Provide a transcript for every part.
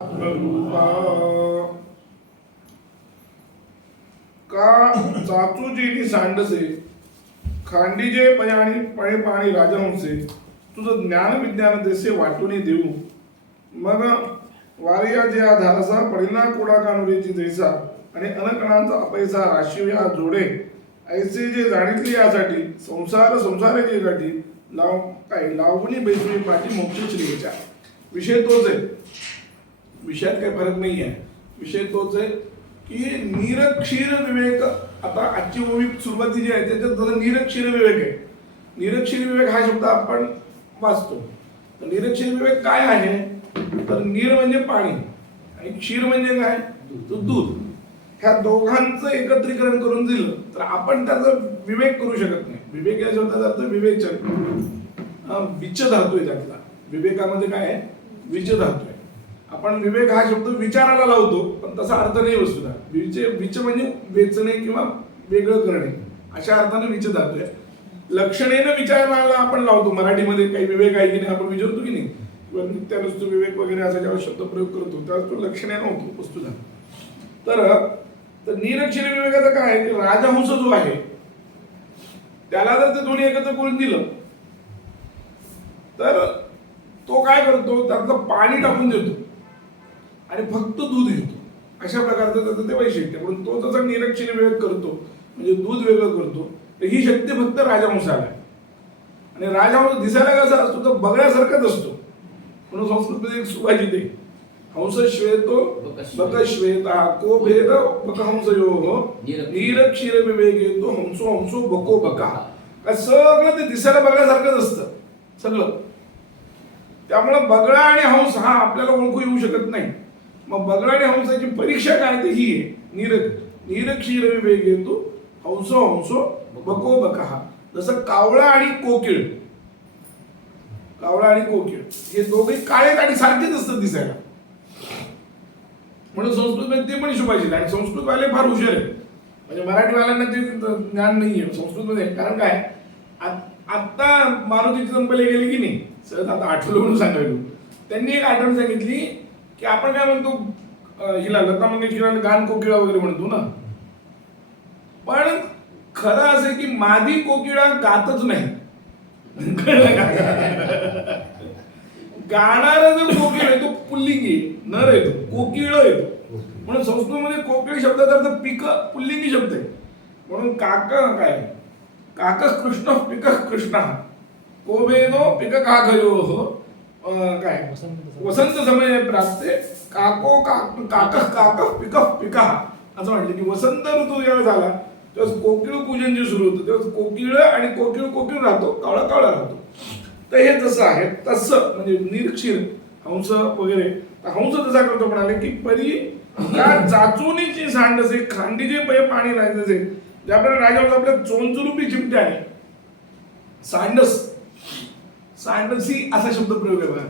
का चाचूजी सांडसे खांडीजे पयाणी पळे पाणी राजहंसे तुझं ज्ञान विज्ञान देसे वाटून देऊ मग वारिया जे धारसा पडिना कोडा कानुरीची जैसा आणि अनकणांचा अपैसा राशीव या जोडे ऐसे जे जाणीतली यासाठी संसार संसाराची गाठी लाव काय लावणी बैसुनी पाठी मोक्ष श्रीच्या विषय तोच आहे. विषयात काही फरक नाही आहे. विषय तोच आहे की निरक्षीर विवेक. आता आजची ओवी सुरुवाती जी आहे त्याच्यात जरा निरक्षीर विवेक आहे. निरक्षीर विवेक हा शब्द आपण वाचतो. तर निरक्षीर विवेक काय आहे तर नीर म्हणजे पाणी आणि क्षीर म्हणजे काय तर दूध. ह्या दोघांचं एकत्रीकरण करून दिलं तर आपण त्याचा विवेक करू शकत नाही. विवेक या शब्दाचा अर्थ विवेचन विच धातू आहे. त्यातला विवेकामध्ये काय आहे विच धातू आहे. आपण विवेक हा शब्द विचाराला लावतो पण तसा अर्थ नाही वस्तुता. विच म्हणजे वेचणे किंवा वेगळं करणे अशा अर्थाने विच धातू आहे. लक्षणेनं विचाराला आपण लावतो. मराठीमध्ये काही विवेक आहे की नाही आपण विचारतो की नाही किंवा नित्यानुष्ठ विवेक वगैरे असा जेव्हा शब्द प्रयोग करतो तेव्हा तो लक्षणेनं होतो वस्तुता. तर निरक्षीर विवेकाचं काय आहे की राजहंस जो आहे त्याला जर ते दोन्ही एकत्र करून दिलं तर तो काय करतो त्यातलं पाणी टाकून देतो आणि फक्त दूध घेतो. अशा प्रकारचं त्याचं ते वैशिष्ट्य. म्हणून तो जसा निरक्षीर विवेक करतो म्हणजे दूध वेगळं करतो तर ही शक्ती फक्त राजहंसाला आहे. आणि राजहंस दिसायला कसा असतो तर बगळ्यासारखाच असतो. म्हणून संस्कृतमध्ये एक सुभाषित आहे हंस श्वेतो बक श्वेता को भेद बकहंसयोः निरक्षीर विवेकेतो हंसो हंसो बको बका. सगळं ते दिसायला बगळ्यासारखंच असतं सगळं. त्यामुळं बगळा आणि हंस हा आपल्याला ओळखू येऊ शकत नाही. मग बगळा आणि हंसाची परीक्षा काय ते ही आहे निरक्षीर विवेकेतो हंसो हंसो बको बका. जसं कावळा आणि कोकिळ हे दोघे काळे आणि सारखेच असतात दिसायला. म्हणून संस्कृतमध्ये ते पण शुभाषित आणि संस्कृतवाले फार हुशार आहेत. म्हणजे मराठीवाल्यांना ते ज्ञान नाही आहे संस्कृतमध्ये. कारण काय आत्ता मारुतीची चंपले गेली की नाही सहज आता आठवलं म्हणून सांगायलो. त्यांनी एक आठवण सांगितली की आपण काय म्हणतो हिला लता मंगेशकरांना गान कोकिळा वगैरे म्हणतो ना. पण खरं असं की मादी कोकिळा गातच नाही. गाणारा जो कोकिळ आहे तो पुल्लिंगी नर आहे तो कोकिळ येतो. म्हणून संस्कृतमध्ये कोकिळ शब्दाचा अर्थ पिक पुल्लिंगी शब्द आहे. म्हणून काक कृष्ण पिक कृष्ण कोबेनो पिक काकयोः काय वसंत समय प्राप्ते काको काक पिक पिका असं म्हटलं की वसंत ऋतू जेव्हा झाला तेव्हा कोकिळ पूजन जे सुरू होतं तेव्हा कोकिळ आणि कोकिळ राहतो कावळा राहतो. तर हे जसं आहे तसं म्हणजे निरक्षीर हंस वगैरे हंस जसा करतो म्हणाले की परी त्या चाचुनीची सांडसे खांडीचे पै पाणी राहायचे ज्याप्रमाणे राजावर आपल्या चोंचुरूपी चिमट्याने सांडसी असा शब्द प्रयोग आहे बघा.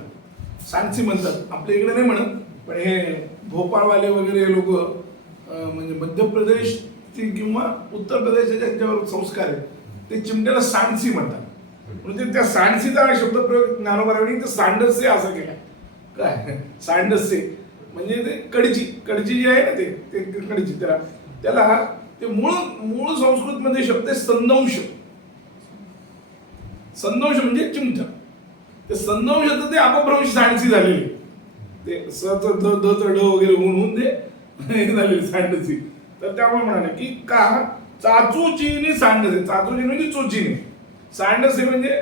सांडसी म्हणतात आपल्या इकडे नाही म्हणत पण हे भोपाळवाले वगैरे लोक म्हणजे मध्य प्रदेश किंवा उत्तर प्रदेश ज्यांच्यावर संस्कार आहेत ते चिमट्याला सांडसी म्हणतात. म्हणजे त्या सांडसीचा शब्द प्रयोग ज्ञानोबारावांनी ते सांडसे असं केला. काय सांडसे म्हणजे ते कडची जी आहे ना ते कडची त्याला ते मूळ संस्कृत मध्ये शब्द आहे संदंश म्हणजे चिमटा. ते संदंश ते अपभ्रंश सांडसी झालेली ते द ड वगैरे होऊन ते झालेली सांडसी. तर त्यामुळे म्हणाले की का चाचूचीनी सांडसे चाचूची म्हणजे चोचीने सांडसे म्हणजे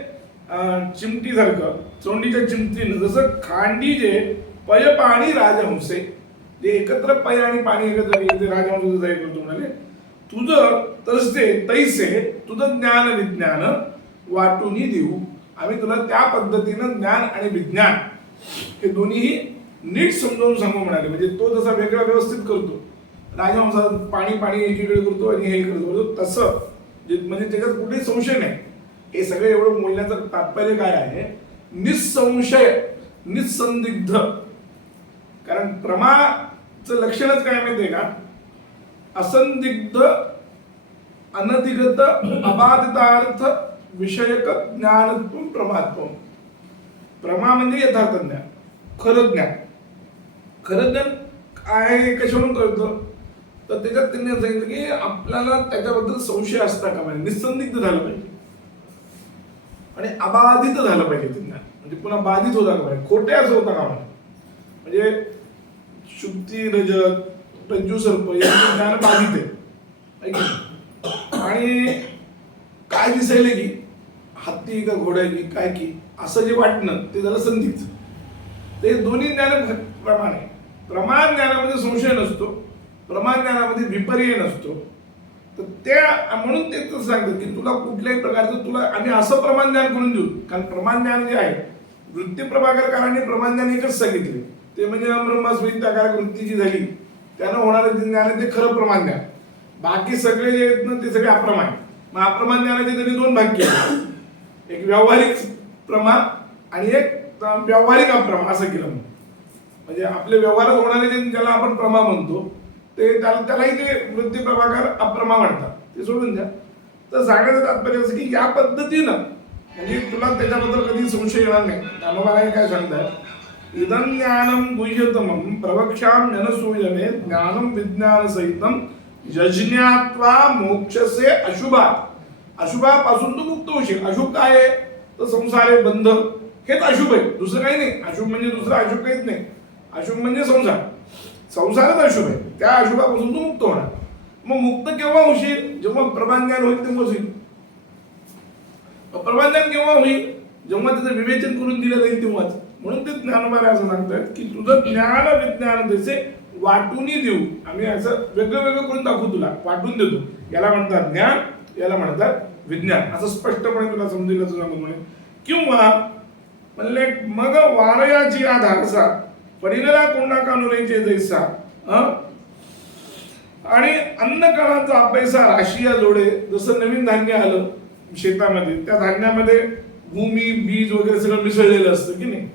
चिमटी सारखं चोंडीच्या चिमटीनं जसं खांडी जे पय पाणी राजहंसे जे एकत्र पय आणि पाणी एकत्र ते राजहंस जाय करतो म्हणाले तुझं तसे तैसे तुझं ज्ञान विज्ञान वाटून देऊ आम्ही तुला त्या पद्धतीनं ज्ञान आणि विज्ञान हे दोन्ही नीट समजावून सांगू म्हणाले. म्हणजे तो जसा वेगळा व्यवस्थित करतो राजहंस पाणी एकीकडे करतो आणि हे करतो तसं म्हणजे त्याच्यात कुठेही संशय नाही. हे सगळं एवढं बोलण्याचं तात्पर्य काय आहे निसंशय निसंदिग्ध. कारण प्रमाचं लक्षणच काय माहितीये का असंदिग्ध अनधिगत अबाधितार्थ विषयक ज्ञानत्व प्रमात्व. प्रमा म्हणजे यथार्थ ज्ञान खरं ज्ञान खरं तर काय कशावरून कळतं, तर त्याच्यात त्यांनी असं सांगितलं की आपल्याला त्याच्याबद्दल संशय असता कामा नये, निसंदिग्ध झालं पाहिजे आणि अबाधित झालं पाहिजे त्यांना, म्हणजे पुन्हा बाधित होता का पाहिजे, खोटे असं होता कामा नये. म्हणजे शुक्ती रजत रज्जू सर्प यांचं ज्ञान बाधित आहे आणि काय दिसायला की हत्ती का घोडा की काय की असं जे वाटणं ते झालं संदिग्ध. ते दोन्ही ज्ञान प्रमाण आहे. प्रमाण ज्ञानामध्ये संशय नसतो, प्रमाण ज्ञानामध्ये विपर्य नसतो. तर त्या म्हणून ते तसं सांगतात की तुला कुठल्याही प्रकारचं तुला आम्ही असं प्रमाण ज्ञान करून देऊ. कारण प्रमाण ज्ञान जे आहे वृत्ती प्रभाकरकारांनी प्रमाण ज्ञान एकच सांगितले, ते म्हणजे ब्रह्मस्मिताकारक वृत्ती जी झाली त्यानं होणारं जे ज्ञान आहे ते खरं प्रमाण ज्ञान. बाकी सगळे जे आहेत ना ते सगळे अप्रमाण. मग अप्रमाण ज्ञानाचे त्यांनी दोन भाग केले, एक व्यावहारिक प्रमाण आणि एक व्यावहारिक अप्रमाण असं केलं. म्हणजे आपले व्यवहारात होणारे जे ज्याला आपण प्रमा म्हणतो ते त्यालाही ते वृत्ती प्रभाकर अप्रमा म्हणतात, ते सोडून द्या. तर सांगायचं तात्पर्य असं की या पद्धतीनं म्हणजे तुला त्याच्याबद्दल कधी संशय येणार नाही. ज्ञानोबाला काय सांगतात, इदं ज्ञानम गुह्यतमं प्रवक्ष्याम्य नसूयमे ज्ञानम विज्ञान सहितम यज्ञात्वा मोक्षसे अशुभात. अशुभापासून तू मुक्त होशील. अशुभ काय आहे, तर संसार आहे, बंध, हेच अशुभ आहे, दुसरं काही नाही. अशुभ म्हणजे दुसरं अशुभ काहीच नाही. अशुभ म्हणजे संसार, संसारच अशुभ आहे. त्या अशुभापासून तू मुक्त होणार. मग मुक्त केव्हा होशील, जेव्हा प्रमाण ज्ञान होईल तेव्हा होईल. प्रमाण ज्ञान केव्हा होईल, जेव्हा त्याचं विवेचन करून दिलं जाईल तेव्हाच. म्हणून ते ज्ञानोबा असं सांगतात की तुझं ज्ञान विज्ञान त्याचे वाटूनही देऊ. आम्ही असं वेगळं वेगळं करून दाखवू, तुला वाटून देतो. याला म्हणतात ज्ञान, याला म्हणतात विज्ञान, असं स्पष्टपणे तुला समजेल असं सांगतो म्हणे. किंवा म्हणले मग वारयाची आधारसा पडिलेला कोंडा कानुरेचे जैसा आणि अन्न काळाचा पैसा राशिया जोडे. जसं नवीन धान्य आलं शेतामध्ये, त्या धान्यामध्ये भूमी बीज वगैरे सगळं मिसळलेलं असतं की नाही.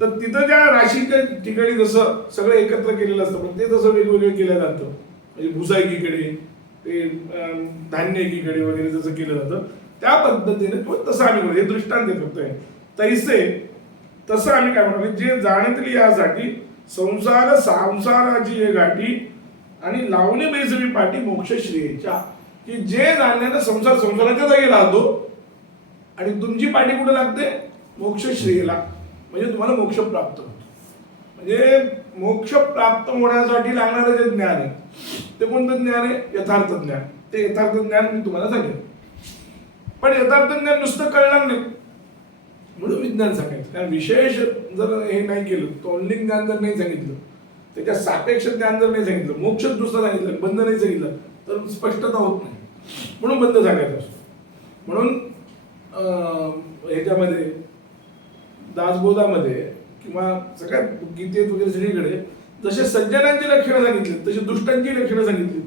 तर तिथं ज्या राशीच्या ठिकाणी जसं सगळं एकत्र केलेलं असतं, पण ते जसं वेगवेगळं केलं जातं, म्हणजे भुसा एकीकडे, ते धान्य एकीकडे वगैरे जसं केलं जातं त्या पद्धतीने तसं आम्ही हे दृष्टांत फक्त आहे. तैसे तसं आम्ही काय म्हणतो, जे जाणतली यासाठी संसार संसाराची ये गाठी आणि लावणी बेसवी पाठी मोक्ष श्रेयच्या. की जे जाणण्यानं संसार संसाराच्या जागी राहतो आणि तुमची पाठी कुठे लागते, मोक्ष श्रेयला, म्हणजे तुम्हाला मोक्ष प्राप्त होतो. म्हणजे मोक्ष प्राप्त होण्यासाठी लागणारं जे ज्ञान आहे ते कोणतं ज्ञान आहे, यथार्थ ज्ञान. ते यथार्थ ज्ञान मी तुम्हाला सांगेन. पण यथार्थ ज्ञान नुसतं कळणार नाही म्हणून विज्ञान सांगायचं. कारण विशेष जर हे नाही केलं, तोंडलिंग ज्ञान जर नाही सांगितलं, त्याच्या सापेक्ष ज्ञान जर नाही सांगितलं, मोक्षच दुसरं सांगितलं, बंध नाही सांगितलं, तर स्पष्टता होत नाही. म्हणून बंध सांगायचं असतो. म्हणून ह्याच्यामध्ये दासबोधामध्ये किंवा सगळ्यात गीतेत वगैरे सगळीकडे जसे सज्जनांची लक्षणं सांगितली तशी दुष्टांची लक्षणं सांगितली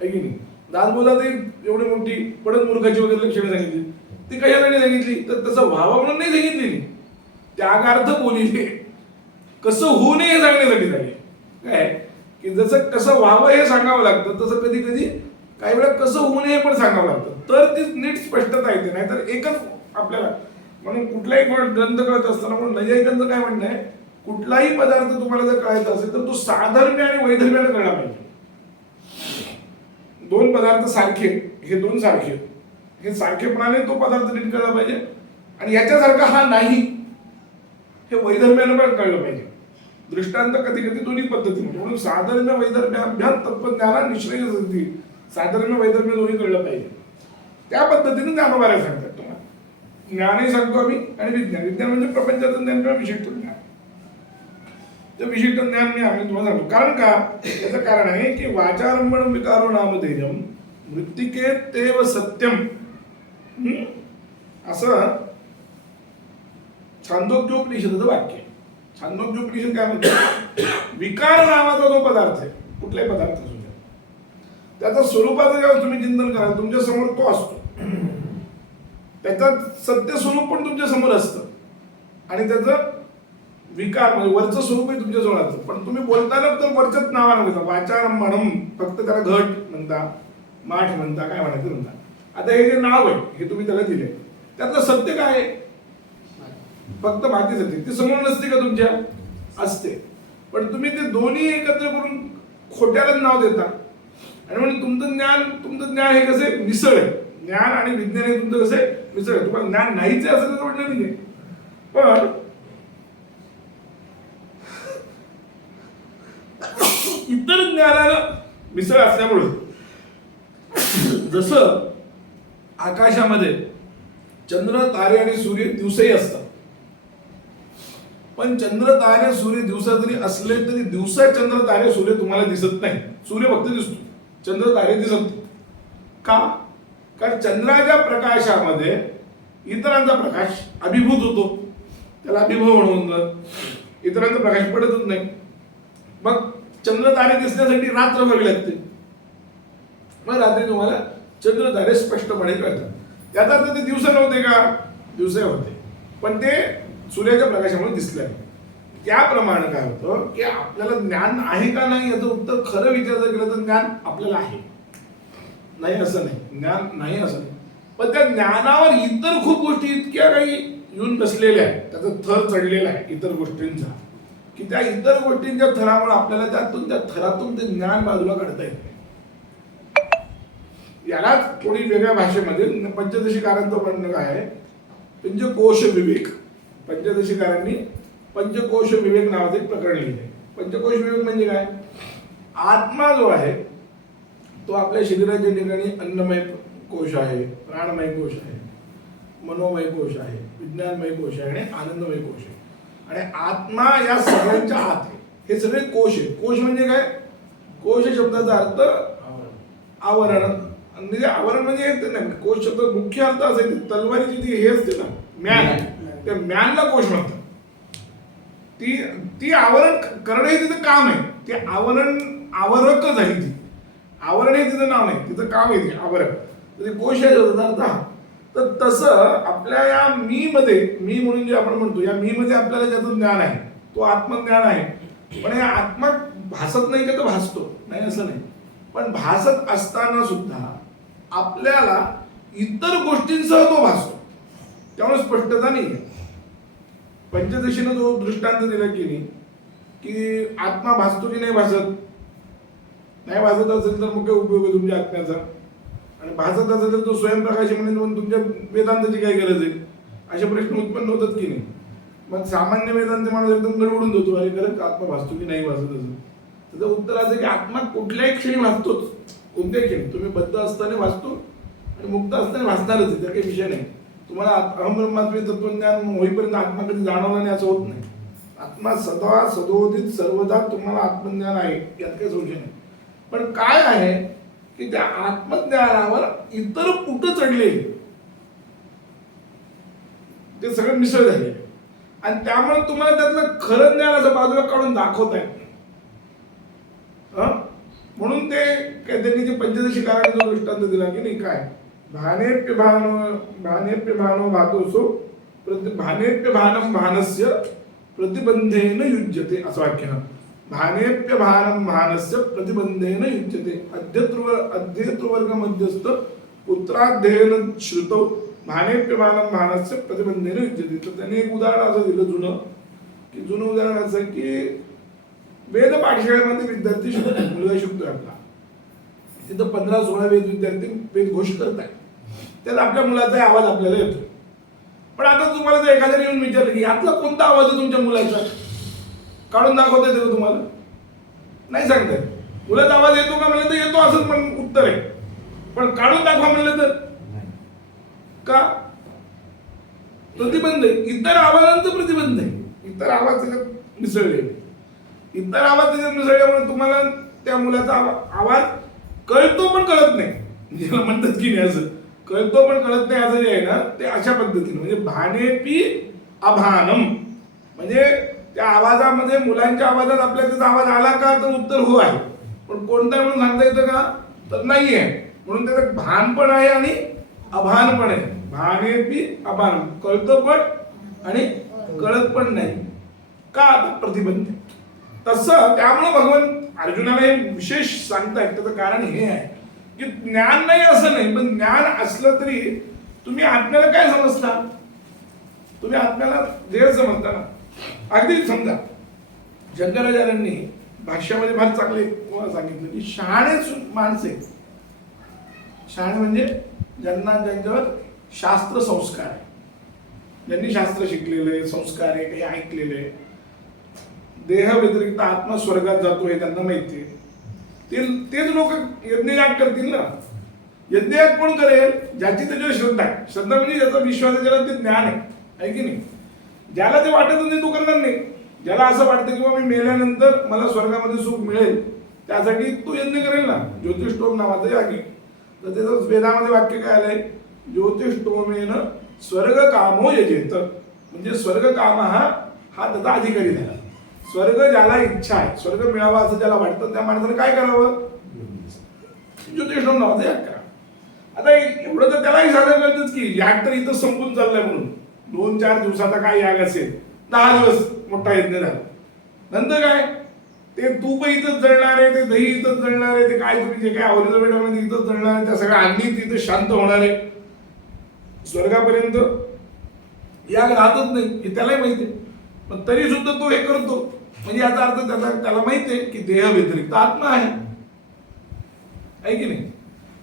आहे की नाही. दासबोधातही एवढी मोठी पडत मूर्खाची वगैरे लक्षणं सांगितली. ती कशासाठी सांगितली, तर तसं व्हावं म्हणून नाही सांगितली, त्यागार्थ बोलिले, कसं होऊ नये हे सांगण्यासाठी झाले. काय की जसं कसं व्हावं हे सांगावं लागतं, तसं कधी कधी काही वेळा कसं होऊ नये हे पण सांगावं लागतं, तर ती नीट स्पष्टता येते. नाही तर एकच आपल्याला म्हणून कुठलाही ग्रंथ कळत असताना म्हणून नैयायिकांचं काय म्हणणं आहे, कुठलाही पदार्थ तुम्हाला जर कळायचा असेल तर तो साधर्म्य आणि वैधर्म्याने कळला पाहिजे. दोन पदार्थ सारखे, हे दोन सारखे, हे सारखेपणाने तो पदार्थ नीट कळला पाहिजे आणि याच्यासारखा हा नाही हे वैधर्म्यानं पण कळलं पाहिजे. दृष्टांत कधी कधी दोन्ही पद्धतीने, म्हणून साधर्म्य वैधर्म्याभ्याम तत्वज्ञाना निश्चय सिद्धी, साधर्म्य वैधर्म्य दोन्ही कळलं पाहिजे. त्या पद्धतीने ज्ञानोबाला सांगतात तुम्हाला. ज्ञानही सांगतो आम्ही आणि विज्ञान. विज्ञान म्हणजे प्रपंचाचं ज्ञान किंवा विशिष्ट ज्ञान. ते विशिष्ट ज्ञान मी आम्ही तुम्हाला सांगतो. कारण का, याचं कारण आहे की वाचारंभण विकारो नामधेयम मृत्तिकेत तेव सत्यम, असं छांदोग्योपनिषदाचं वाक्य. छांदोग्योपनिषद काय म्हणते, विकार नावाचा जो पदार्थ आहे, कुठलाही पदार्थ असू द्या, त्याचा स्वरूपाचं जेव्हा तुम्ही चिंतन कराल तुमच्या समोर तो असतो, त्याचं सत्य स्वरूप पण तुमच्या समोर असतं आणि त्याचं विकार म्हणजे वरचं स्वरूपही तुमच्या जवळ असतं. पण तुम्ही बोलताना तर वरच्याच नावानं म्हणता, वाचारंभणम फक्त त्याला घट म्हणता, माठ म्हणता, काय म्हणायचं म्हणता. आता हे जे नाव आहे हे तुम्ही त्याला दिले, त्यातलं सत्य काय आहे, फक्त माहिती सत्य, ती समोर नसते का तुमच्या, असते. पण तुम्ही ते दोन्ही एकत्र करून खोट्यालाच नाव देता आणि म्हणून तुमचं ज्ञान हे कसे मिसळ आहे. ज्ञान आणि विज्ञान हे तुमचं कसे मिसळ आहे. तुम्हाला ज्ञान नाहीच आहे असं तर म्हटलं नाहीये, पण इतर ज्ञानाला मिसळ असल्यामुळे जसं आकाशामध्ये चंद्र तारे आणि सूर्य दिवसही असतात, पण चंद्र तारे सूर्य दिवसा जरी असले तरी दिवसा चंद्र तारे सूर्य तुम्हाला दिसत नाही. सूर्य फक्त दिसतो, चंद्र तारे दिसत नाही. का? कारण चंद्राच्या प्रकाशामध्ये इतरांचा प्रकाश अभिभूत होतो, त्याला अभिभव म्हणून इतरांचा प्रकाश पडतच नाही. मग चंद्र तारे दिसण्यासाठी रात्र व्हावी लागते. मग रात्री तुम्हाला चंद्र तारे स्पष्टपणे कळतात. त्याचा अर्थ ते दिवसा नव्हते का? दिवसा होते, पण ते सूर्याच्या प्रकाशामुळे दिसले. त्याप्रमाणे काय होतं की आपल्याला ज्ञान आहे का नाही याचं उत्तर खरं विचारलं गेलं तर ज्ञान आपल्याला आहे, नाही असं नाही, ज्ञान नाही असं नाही. पण त्या ज्ञानावर इतर खूप गोष्टी इतक्या काही येऊन बसलेल्या आहेत, त्याचा थर चढलेला आहे इतर गोष्टींचा, की त्या इतर गोष्टींच्या थरामुळे आपल्याला त्या थरातून ते ज्ञान बाजूला काढता येते. यालाच थोडी वेगळ्या भाषेमध्ये पंचदशीकारांचं म्हणणं काय आहे, पंचकोश विवेक. पंचदशीकारांनी पंचकोश विवेक नावाचे एक प्रकरण लिहिले. पंचकोश विवेक म्हणजे काय? आत्मा जो आहे तो आपल्या शरीराच्या ठिकाणी अन्नमय कोश आहे, प्राणमय कोश आहे, मनोमय कोश आहे, विज्ञानमय कोश आहे आणि आनंदमय कोश आहे. आणि आत्मा या सगळ्यांच्या आत आहे. हे सगळे कोश आहे. कोश म्हणजे काय? कोश शब्दाचा अर्थ आवरण. म्हणजे आवरण म्हणजे कोश शब्द मुख्य अर्थ असेल तलवारीची जी हे असते ना म्यान, त्या म्यानला कोश म्हणतात. ती आवरण करणं हे तिचं काम आहे. ते आवरक झाली ती. आवरण हे तिचं नाव नाही, तिचं काम आहे ते आवरक. तर कोश आहे अर्थ. तर तसं आपल्या या मी म्हणून जे आपण म्हणतो, या मी मध्ये आपल्याला ज्याचं ज्ञान आहे तो आत्मज्ञान आहे. पण हे आत्मा भासत नाही का? तर भासतो, नाही असं नाही. पण भासत असताना सुद्धा आपल्याला इतर गोष्टींसह तो भासतो, त्यामुळे स्पष्टता नाही आहे. पंचदशीनं जो दृष्टांत दिला की आत्मा भासतो की नाही भासत, नाही भासत असेल तर मग काय उपयोग आहे तुमच्या आत्म्याचा, आणि भासत असेल तर तो स्वयंप्रकाशी म्हणून तुमच्या वेदांताची काय गरज आहे, असे प्रश्न उत्पन्न होतात की नाही. मग सामान्य वेदांत माणूस एकदम गडबडून होतो, अरे खरंच आत्मा भासतो की नाही भासत असेल. त्याचं उत्तर असं की आत्मा कुठल्याही क्षणी भासतोच. कोणत्याही क्षणी तुम्ही बद्ध असताना भासतो आणि मुक्त असताना भासणारच आहे, तर काही विषय नाही. तुम्हाला अहम ब्रह्मात्म्य तत्वज्ञान होईपर्यंत आत्मा कधी जाणवला नाही असं होत नाही. आत्मा सदा सदोदित सर्वदा तुम्हाला आत्मज्ञान आहे, यात काही संशय नाही. पण काय आहे की त्या आत्मज्ञानावर इतर पुट चढले, ते सगळं मिसळ झाले आणि त्यामुळे तुम्हाला त्यातलं खरं ज्ञान असं बाजूला काढून दाखवत आहे. म्हणून ते त्यांनी जे पंचदशीकाराने जो दृष्टांत दिला की नाही, काय भानेप्य भानो भातोसो भानेप्य भानम भानस्य प्रतिबंधेन युज्यते, असं वाक्य ना. भानेप्य भानम भानस्य प्रतिबंधेन युज्यते अध्येतृवर्ग मध्यस्थ पुत्राध्ययन श्रुतो भानेप्य भानम भानस्य प्रतिबंधेन युज्यते. तर त्यांनी एक उदाहरण असं दिलं जुनं उदाहरण असं की वेद पाठशाळेमध्ये विद्यार्थी मुलगा शिकतोय आपला, तिथं 15-16 विद्यार्थी वेद घोष करत आहेत. त्यात आपल्या मुलाचा आवाज आपल्याला येतो. पण आता तुम्हाला जर एखाद्याने येऊन विचारलं की यातला कोणता आवाज आहे तुमच्या मुलाचा, काढून दाखवता येतो तुम्हाला? नाही सांगताय. मुलाचा आवाज येतो का म्हणलं तर येतो असंच पण उत्तर आहे. पण काढून दाखवा म्हणलं तर का? प्रतिबंध आहे. इतर आवाजांचं प्रतिबंध आहे. इतर आवाज त्याच्यात मिसळले, इतर आवाज त्याच्यात मिसळल्यामुळे तुम्हाला त्या मुलाचा आवाज कळतो पण कळत नाही. ज्याला म्हणतात की नाही असं कळतो पण कळत नाही असं जे आहे ना, ते अशा पद्धतीने म्हणजे भानेपी अभानम, म्हणजे त्या आवाजामध्ये मुलांच्या आवाजात आपल्याला त्याचा आवाज आला का तर उत्तर हो आहे. पण कोणता म्हणून सांगता येतं का? तर नाही आहे. म्हणून त्याचं भान पण आहे आणि अभान पण आहे. भानेपी अभानम, कळतं पण आणि कळत पण नाही का? प्रतिबंध. तसं त्यामुळे भगवान अर्जुनाला हे विशेष सांगतायत. त्याचं कारण हे आहे की ज्ञान नाही असं नाही, पण ज्ञान असलं तरी तुम्ही आत्म्याला काय समजता? तुम्ही आत्म्याला देह समजता ना. अगदी समजा शंकराचार्यांनी भाष्यामध्ये फार चांगले सांगितलं की शहाणे माणसे, शहाणे म्हणजे ज्यांच्यावर शास्त्र संस्कार आहे, ज्यांनी शास्त्र शिकलेले, संस्कार आहे, काही ऐकलेले, देह व्यतिरिक्त आत्मा स्वर्गात जातो हे त्यांना माहिती आहे, तेच लोक यज्ञयाग करतील ना. यज्ञयाग कोण करेल? ज्याची त्याच्यावर श्रद्धा आहे. श्रद्धा म्हणजे ज्याचा विश्वास आहे, ज्याला ते ज्ञान आहे की नाही. ज्याला ते वाटत नाही तो करणार नाही. ज्याला असं वाटतं की बाबा मी मेल्यानंतर मला स्वर्गामध्ये सुख मिळेल, त्यासाठी तो यज्ञ करेल ना. ज्योतिष्टोम नावाचं याग आहे. तर त्याचं वेदामध्ये वाक्य काय आलंय? ज्योतिष्टोमेन स्वर्ग कामो यजेत. म्हणजे स्वर्ग काम हा त्याचा अधिकारी झाला. स्वर्ग ज्याला इच्छा आहे, स्वर्ग मिळावा असं ज्याला वाटतं, त्या माणसाने काय करावं? ज्योतिष्टोम नावाचं याग करा. आता एवढं तर त्यालाही साधं कळतंच की याग तर इथं संपून चाललंय म्हणून. 2-4 दिवसाचा काय याग असेल, 10 दिवस मोठा यज्ञ झाला. नंतर काय? ते तूप इथंच जळणार आहे, ते दही इथंच जळणार आहे, ते काय तुम्ही जे काय आवडीचं भेटवलं इथंच जळणार आहे, त्या सगळ्या अन्नी तिथे शांत होणार आहे. स्वर्गापर्यंत याग राहतच नाही हे त्यालाही माहिती आहे. पण तरी सुद्धा तो हे करतो. म्हणजे याचा अर्थ त्याला माहिती आहे की देह व्यतिरिक्त आत्मा आहे की नाही.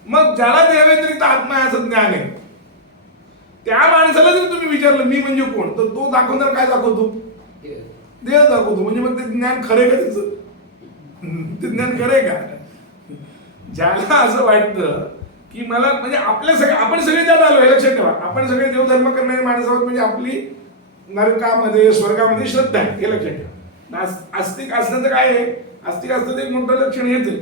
मग ज्याला देह व्यतिरिक्त आत्मा आहे असं ज्ञान आहे, त्या माणसाला जर तुम्ही विचारलं मी म्हणजे कोण, तर तो दाखवणार काय दाखवतो? देह दाखवतो. म्हणजे मग ते ज्ञान खरे का त्याचं? ते ज्ञान खरे का? ज्याला असं वाटतं की मला म्हणजे आपण सगळे ज्याला आलो हे लक्षात ठेवा. आपण सगळे देवधर्म करणारे माणसं आहोत, म्हणजे आपली नरकामध्ये स्वर्गामध्ये श्रद्धा आहे हे लक्षात ठेवा. आस्तिक असण्याचं काय आहे? आस्तिक असण्याचं एक मोठं लक्षण हेच आहे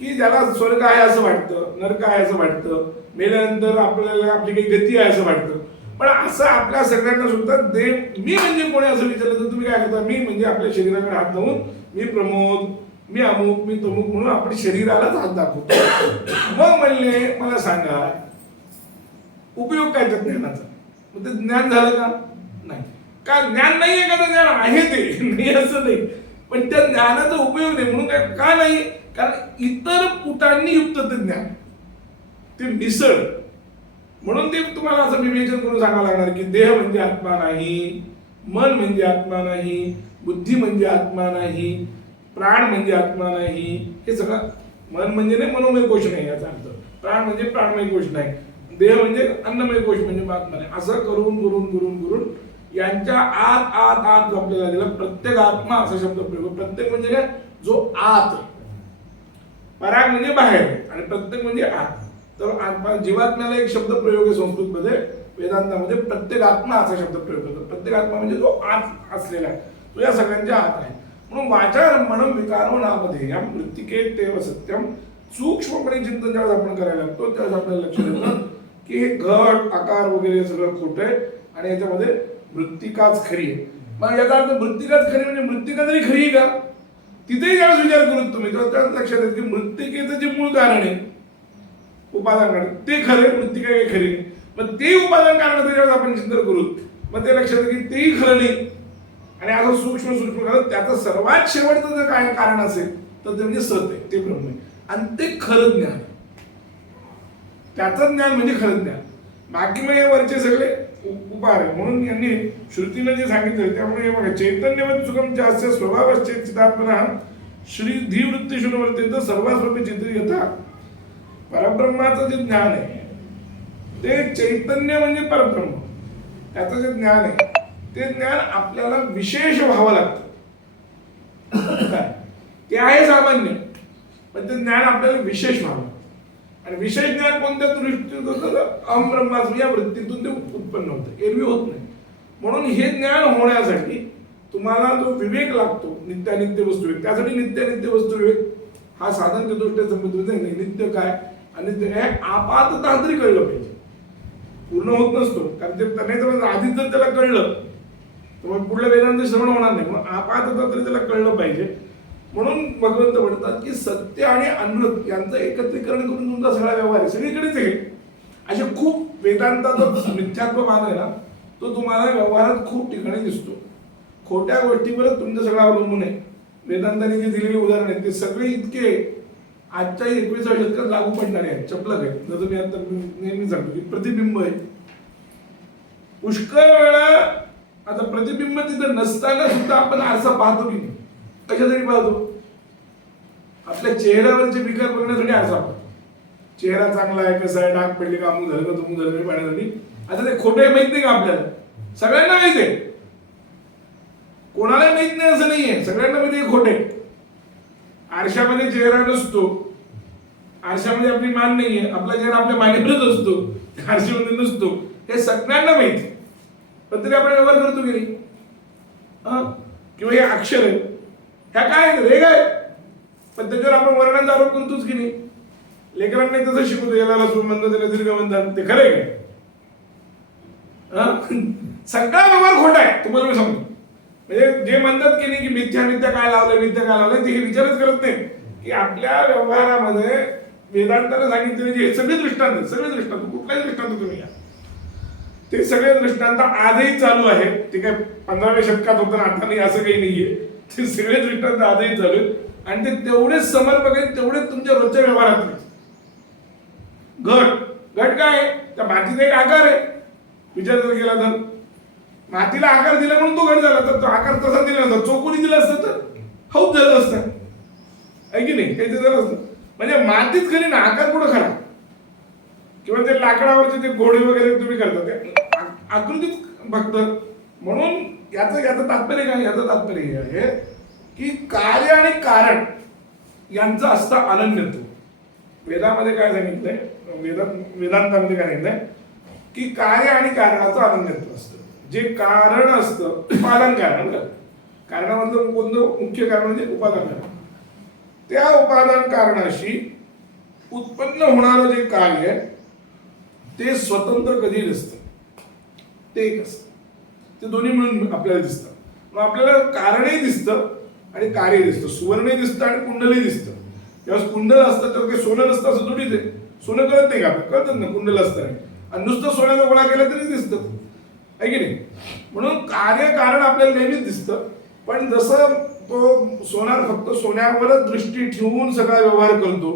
की ज्याला स्वर्ग आहे असं वाटतं, नरक आहे असं वाटतं, मेल्यानंतर आपल्याला आपली काही गती आहे असं वाटतं. पण असं आपल्या सगळ्यांना सुद्धा देव मी म्हणजे कोणी असं विचारलं तर तुम्ही काय करता? मी म्हणजे आपल्या शरीराकडे हात लावून मी प्रमोद, मी अमुक, मी तमुक म्हणून आपल्या शरीरालाच हात दाखवतो. मग म्हणले मला सांगा उपयोग काय त्या ज्ञानाचा? मग ते ज्ञान झालं का? नाही. का ज्ञान नाही आहे का? ज्ञान आहे, ते नाही असं नाही, पण त्या ज्ञानाचा उपयोग नाही. म्हणून काय का नाही? कारण इतर पुटांनी युक्त ते ज्ञान, ते मिसळ. म्हणून ते तुम्हाला असं विवेचन करून सांगावं लागणार की देह म्हणजे आत्मा नाही, मन म्हणजे आत्मा नाही, बुद्धी म्हणजे आत्मा नाही, प्राण म्हणजे आत्मा नाही. हे सगळं मन म्हणजे नाही मनोमय कोश नाही याचा अर्थ, प्राण म्हणजे प्राणमय कोश नाही, देह म्हणजे अन्नमय कोश म्हणजे आत्मा नाही. असं करून करून करून करून यांच्या आत आत आत आपल्याला दिला प्रत्येक आत्मा असा शब्द प्रयोग. प्रत्येक म्हणजे काय? जो आत आहे. पराग म्हणजे बाहेर आणि प्रत्येक म्हणजे आत. तर आत्मा जीवात्म्याला एक शब्द प्रयोग आहे संस्कृतमध्ये, वेदांतामध्ये प्रत्येक आत्मा असा शब्द प्रयोग होतो. प्रत्येक आत्मा म्हणजे जो आत असलेला आहे, तो या सगळ्यांच्या आत आहे. म्हणून वाचा मनम विकारो नामध्ये या मृत्तिकेत तेव सत्यम सूक्ष्मपणे चिंतन ज्यावेळेस आपण करायला लागतो त्यावेळेस आपल्याला लक्षात येतं की हे घट आकार वगैरे सगळं खोटं आहे आणि याच्यामध्ये मृत्तिकाच खरी आहे. मग याचा अर्थ मृत्तिकाच खरी म्हणजे मृत्तिका तरी खरी आहे का? तिथेही ज्यावेळेस विचार करून तुम्ही त्यावेळेस लक्षात येतं की मृत्तिकेचं जे मूळ कारण आहे उपादान कारण ते खरे, मृत्तिका काही खरी नाही. मग ते उपादान कारण ज्यावेळेस आपण चिंतन करू मग ते लक्षात येतं की तेही खरं नाही. आणि असं सूक्ष्म सूक्ष्म करत त्याचं सर्वात शेवटचं जर काय कारण असेल तर ते म्हणजे सत आहे, ते ब्रह्म आहे आणि ते खरं ज्ञान आहे. त्याचं ज्ञान म्हणजे खरं ज्ञान. बाकी मग वरचे सगळे उपार आहे. म्हणून यांनी श्रुतीनं जे सांगितलं त्यामुळे हे बघा चैतन्यवत सुगम जास्य स्वभावश्चेत चिदात्मनः श्री धीवृत्ती शुनवर्तेत सर्वास्वरूपी चित्रियता. परब्रह्माचं जे ज्ञान आहे ते चैतन्य म्हणजे परब्रह्म, त्याचं जे ज्ञान आहे ते ज्ञान आपल्याला विशेष व्हावं लागतं. ते आहे सामान्य, पण ते ज्ञान आपल्याला विशेष व्हावं. आणि विशेष ज्ञान कोणत्या दृष्टीतून होतं? अहम ब्रह्मास्मी या वृत्तीतून ते उत्पन्न होतं, एरवी होत नाही. म्हणून हे ज्ञान होण्यासाठी तुम्हाला जो विवेक लागतो, नित्यानित्य वस्तू विवेक, त्यासाठी नित्यानित्य वस्तू विवेक हा साधन चतुष्टय संपत्तीचा नाही. नित्य काय अनित्य काय आपातता तरी कळलं पाहिजे. पूर्ण होत नसतो कारण ते त्यांना आधीच जर त्याला कळलं तर मग पुढल्या वेदांचं श्रवण होणार नाही. मग आपातता तरी त्याला कळलं पाहिजे. म्हणून भगवंत म्हणतात की सत्य आणि अनृत यांचं एकत्रीकरण करून तुमचा सगळा व्यवहार आहे, सगळीकडेच आहे. असे खूप वेदांताचा मिथ्यात्व मान आहे ना, तो तुम्हाला व्यवहारात खूप ठिकाणी दिसतो. खोट्या गोष्टीवरच तुमचं सगळं अवलंबून आहे. वेदांताने जे दिलेले उदाहरण आहेत ते सगळे इतके आजच्या 21व्या शतकात लागू पडणारे आहेत, चपलक आहेत. जसं मी आता नेहमी सांगतो की प्रतिबिंब आहे. पुष्कळ वेळा आता प्रतिबिंब तिथं नसताना सुद्धा आपण आरसा पाहतो की नाही? कशासाठी पाहतो? आपल्या चेहऱ्यावरचे विकार बघण्यासाठी आरसा पाहतो. चेहरा चांगला आहे, कसा आहे, डाग पडले का, अमुक झालं का, तुमक झालं का पाहण्यासाठी. आता ते खोटे माहित नाही का आपल्याला? सगळ्यांना माहिती आहे, कोणाला माहित नाही असं नाहीये, सगळ्यांना माहिती आहे खोटे. आरशामध्ये चेहरा नसतो, आरशामध्ये आपली मान नाहीये, आपला चेहरा आपल्या मानेवरच असतो, आरशामध्ये नसतो, हे सगळ्यांना माहिती. पण तरी आपण व्यवहार करतो की नाही? किंवा हे अक्षर आहे, ह्या काय रेग आहे, पण त्याच्यावर आपण वर्णांचा आरोप करतोच की नाही? लेकरांना तसं शिकवतो, याला लसूण म्हणतात, त्याला दीर्घ म्हणतात, ते खरं आहे काय? सगळा व्यवहार खोटा आहे, तुम्हाला मी सांगतो. म्हणजे जे म्हणतात की नाही की मिथ्या मिथ्या काय लावलंय, मिथ्या काय लावलंय, ते हे विचारच करत नाही की आपल्या व्यवहारामध्ये वेदांताने सांगितलेले जे सगळे दृष्टांत, सगळे दृष्टांत, कुठलाही दृष्टांत तुम्ही घ्या, ते सगळे दृष्टांत आजही चालू आहेत. ते काय 15व्या शतकात होतं आता नाही असं काही नाहीये, ते सगळे दृष्टांत आजही चालू आहेत आणि ते तेवढेच समर्पक आहेत, तेवढेच तुमच्या रोजच्या व्यवहारात. घट घट काय आहे? त्या मातीचा एक आकार आहे, विचार जर केला तर. मातीला आकार दिला म्हणून तो घट झाला, तर तो आकार तसा दिला नसता, चौकोनी दिला असतं तर हौद झालं असतं, आहे की नाही? काही ते झालं असतं. म्हणजे मातीच खरी ना, आकार कुठं खरा? किंवा ते लाकडावरचे ते घोडे वगैरे तुम्ही करता ते आकृतीच फक्त. म्हणून याचं तात्पर्य काय? याचं तात्पर्य हे आहे की कार्य आणि कारण यांचं असतं अनन्यत्व. वेदामध्ये काय सांगितलंय, वेदांतामध्ये काय सांगितलंय की कार्य आणि कारणाचं अनन्यत्व असतं. जे कारण असतं, उपादान कारण, कारणामधलं कोणतं मुख्य कारण म्हणजे उपादान कारण. त्या उपादान कारणाशी उत्पन्न होणारं जे कार्य आहे ते स्वतंत्र कधी नसतं, ते एक असतं. ते दोन्ही मिळून आपल्याला दिसतं. मग आपल्याला कारणही दिसतं आणि कार्य दिसतं, सुवर्णही दिसतं आणि कुंडलही दिसतं. ज्यावेळेस कुंडल असतं तर ते सोनं नसतं असं थोडीच आहे. सोनं कळत नाही का? कळतं ना कुंडल असतं, आणि नुसतं सोन्याचा गोळा केला तरी दिसतं, आहे की नाही? म्हणून कार्य कारण आपल्याला नेहमीच दिसतं. पण जसं तो सोनार फक्त सोन्यावरच दृष्टी ठेवून सगळा व्यवहार करतो,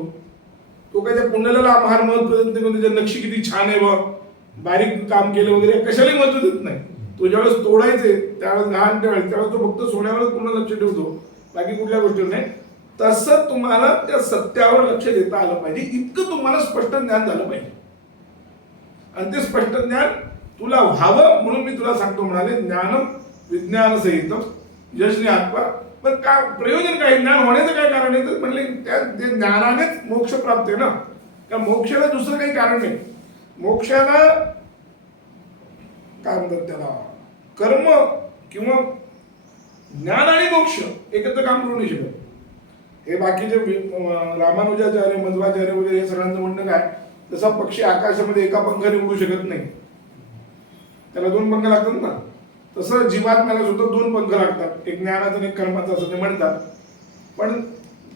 तो काय त्या कुंडलाला फार महत्व देत नाही, त्याची नक्षी किती छान आहे, बारीक काम केलं वगैरे कशालाही महत्व देत नाही. तो ज्यावेळेस तोडायचे त्यावेळेस घाण त्यावेळेस तो फक्त सोन्यावर पूर्ण लक्ष ठेवतो, बाकी कुठल्या गोष्टीवर नाही. तसं तुम्हाला त्या सत्यावर लक्ष देता आलं पाहिजे, इतकं तुम्हाला स्पष्ट ज्ञान झालं पाहिजे. आणि ते स्पष्ट ज्ञान तुला व्हावं म्हणून मी तुला सांगतो, म्हणाले ज्ञानम विज्ञान सहित यशने आत्मा. पण काय प्रयोजन काय? ज्ञान होण्याचं काय कारण आहे? तर म्हणले त्या ज्ञानानेच मोक्ष प्राप्त आहे ना. त्या मोक्षाला दुसरं काही कारण नाही. मोक्षाला काय म्हणतात त्याला, कर्म किंवा ज्ञान आणि मोक्ष एकत्र काम करू नाही शकत. हे बाकीचे रामानुजाचार्य, मध्वाचार्य वगैरे हे सगळ्यांचं म्हणणं काय, जसा पक्षी आकाशामध्ये एका पंखाने उडू शकत नाही, त्याला दोन पंख लागतात ना, तसं जीवात्म्याला सुद्धा दोन पंख लागतात, एक ज्ञानाचा आणि एक कर्माचा असं ते म्हणतात. पण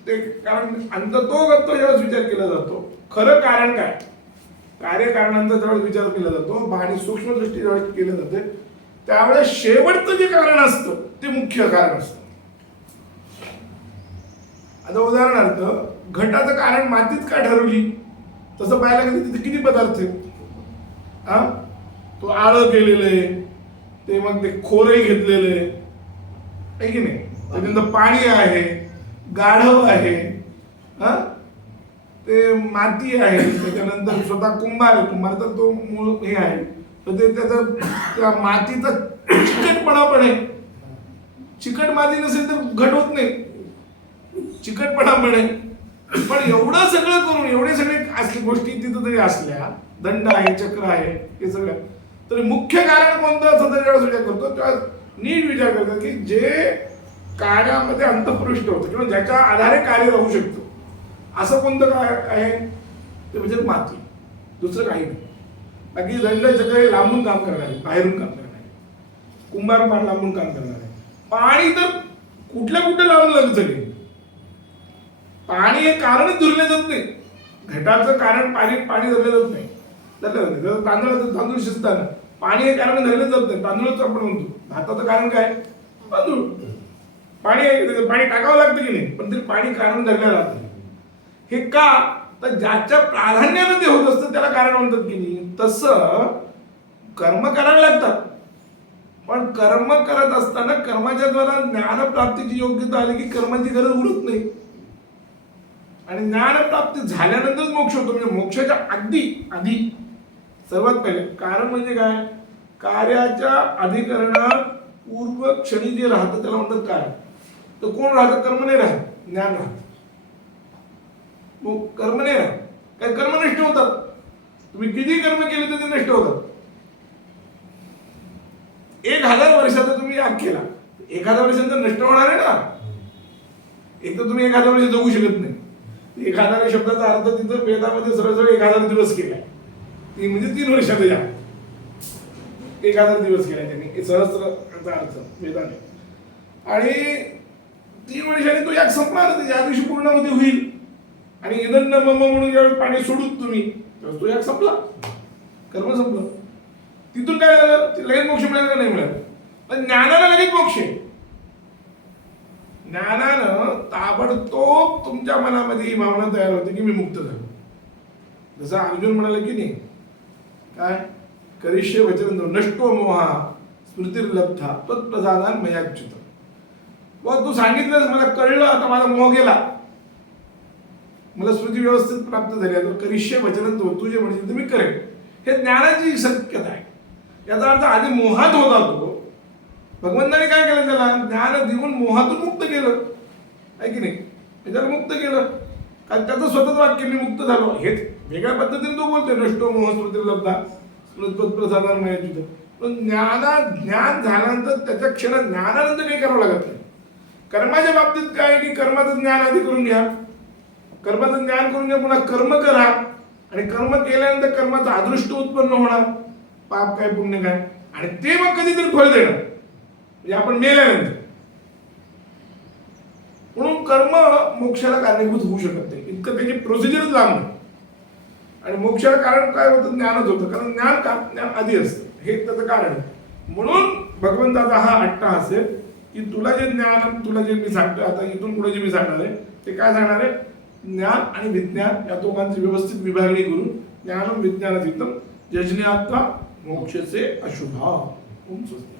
ते कारण अंततोगत ज्यावेळेस विचार केला जातो, खरं कारण काय, कार्यकारणांचा ज्यावेळेस विचार केला जातो आणि सूक्ष्मदृष्टी ज्यावेळेस केली जाते, त्यावेळेस शेवटचं जे कारण असतं ते मुख्य कारण असतं. आता उदाहरणार्थ घटाचं कारण मातीच का ठरवली, तसं पाहायला गेलं तिथे किती पदार्थ आहेत. तो आळं केलेलं आहे, ते मग ते खोरही घेतलेलं आहे की नाही, त्याच्यानंतर पाणी आहे, गाढव आहे, ते माती आहे, त्याच्यानंतर स्वतः कुंभार आहे, कुंभारचा तो मूळ हे आहे, तर ते त्या मातीचा चिकटपणा पण आहे. चिकट माती नसेल तर घट होत नाही, चिकटपणा पण आहे. पण एवढं सगळं करून एवढे सगळे असल्या गोष्टी तिथं तरी असल्या, दंड आहे, चक्र आहे, हे सगळं, तर मुख्य कारण कोणतं असं तर जेव्हा विचार करतो तेव्हा नीट विचार करतात की जे कार्यामध्ये अंतःपृष्ठ होतं किंवा ज्याच्या आधारे कार्य राहू शकतो असं कोणतं काय आहे, ते म्हणजे माती, दुसरं काही नाही. बाकी दंड चक्र हे लांबून काम करणार आहे, बाहेरून काम करणार आहे, कुंभार लांबून काम करणार आहे. पाणी तर कुठल्या कुठे लावून लागलं सगळे, पाणी हे कारणच धरले जात नाही. घटाचं कारण पाणी धरलं जात नाही. तांदूळ शिजताना पाणी हे कारण धरलं जात नाही, तांदूळच आपण म्हणतो. भाताचं कारण काय, तांदूळ, पाणी टाकावं लागतं की नाही, पण तरी पाणी कारण धरलं जात नाही. हे का, तर ज्याच्या प्राधान्यानं ते होत असतं त्याला कारण म्हणतात की नाही. तसं कर्म करावे लागतात, पण कर्म करत असताना कर्माच्या द्वारा ज्ञान प्राप्तीची योग्यता आली की कर्माची गरज उरत नाही. आणि ज्ञान प्राप्ती झाल्यानंतरच मोक्ष होतो. म्हणजे मोक्षाच्या आधी सर्वात पहिले कारण म्हणजे काय, कार्याच्या अधिकरणात पूर्व क्षणी जे राहतं त्याला म्हणतात कार्य. तर कोण राहतं? कर्म नाही राहत, ज्ञान राहत. मग कर्म नाही राहत, काय कर्म नष्ट होतात. तुम्ही किती कर्म केले तर ते नष्ट होतात. 1000 वर्षाचा तुम्ही याग केला, 1000 वर्षांचा नष्ट होणार आहे ना. एक तर तुम्ही 1000 वर्ष जगू शकत नाही. 1000 शब्दाचा अर्थ तिथं वेदामध्ये सरळ सरळ 1000 दिवस केलाय. ती म्हणजे 3 वर्षाचा याग 1000 दिवस केलाय त्यांनी, सहस्राचा अर्थ वेदाने. आणि 3 वर्षांनी तो याग संपला ना, ज्या दिवशी पूर्णावधी होईल आणि इदन्न मम म्हणून ज्यावेळी पाणी सोडून तुम्ही तेव्हा तो याग संपला, कर्म संपलं. तिथून काय झालं, लगेच मोक्ष मिळाला का? नाही मिळाला. पण ज्ञानाला लगेच मोक्ष आहे. ज्ञानानं ताबडतोब तुमच्या मनामध्ये ही भावना तयार होते की मी मुक्त झालो. जसं अर्जुन म्हणाले की नाही, काय करिष्ये वचन नष्टो मोहा स्मृतिर्लब्धा त्वत्प्रसादान मयाच्युत. व तू सांगितलंस, मला कळलं, आता माझा मोह गेला, मला स्मृती व्यवस्थित प्राप्त झाली. आता करिष्ये वचन तू जे म्हणशील ते मी करेन. हे ज्ञानाची शक्यता आहे. याचा अर्थ आधी मोहात होता तो, भगवंताने काय केलं, त्याला ज्ञान देऊन मोहातून मुक्त केलं आहे की नाही. त्याला मुक्त केलं कारण त्याचं स्वतःच वाक्य मी मुक्त झालो. हेच वेगळ्या पद्धतीने तो बोलतोय, नष्टो मोह स्मृतिर्लब्धा प्रसादान मयाच्युत. पण ज्ञान झाल्यानंतर त्याच्या क्षण ज्ञानानंतर काही करावं लागत नाही. कर्माच्या बाबतीत काय की कर्माचं ज्ञान आधी करून घ्या, कर्माचं ज्ञान करून घ्या, पुन्हा कर्म करा. आणि कर्म केल्यानंतर कर्माचं अदृष्ट उत्पन्न होणार, पाप काय पुण्य काय, आणि ते मग कधीतरी फळ देणार, म्हणजे आपण मेल्यानंतर. म्हणून कर्म मोक्षाला कारणीभूत होऊ शकत नाही, इतकं त्याची प्रोसिजरच लांब नाही. आणि मोक्षाला कारण काय होतं, ज्ञानच होतं. कारण ज्ञान आधी असतं, हे त्याचं कारण आहे. म्हणून भगवंताचा हा अट्टहास आहे की तुला जे ज्ञान, तुला जे मी सांगतोय आता इथून पुढे जे मी सांगणार आहे ते काय सांगणार आहे, ज्ञान आणि विज्ञान या दोघांची व्यवस्थित विभागणी करून ज्ञानम विज्ञानातीतम यज्ञात्वा मोक्षसे अशुभा. ओम स्वस्ति.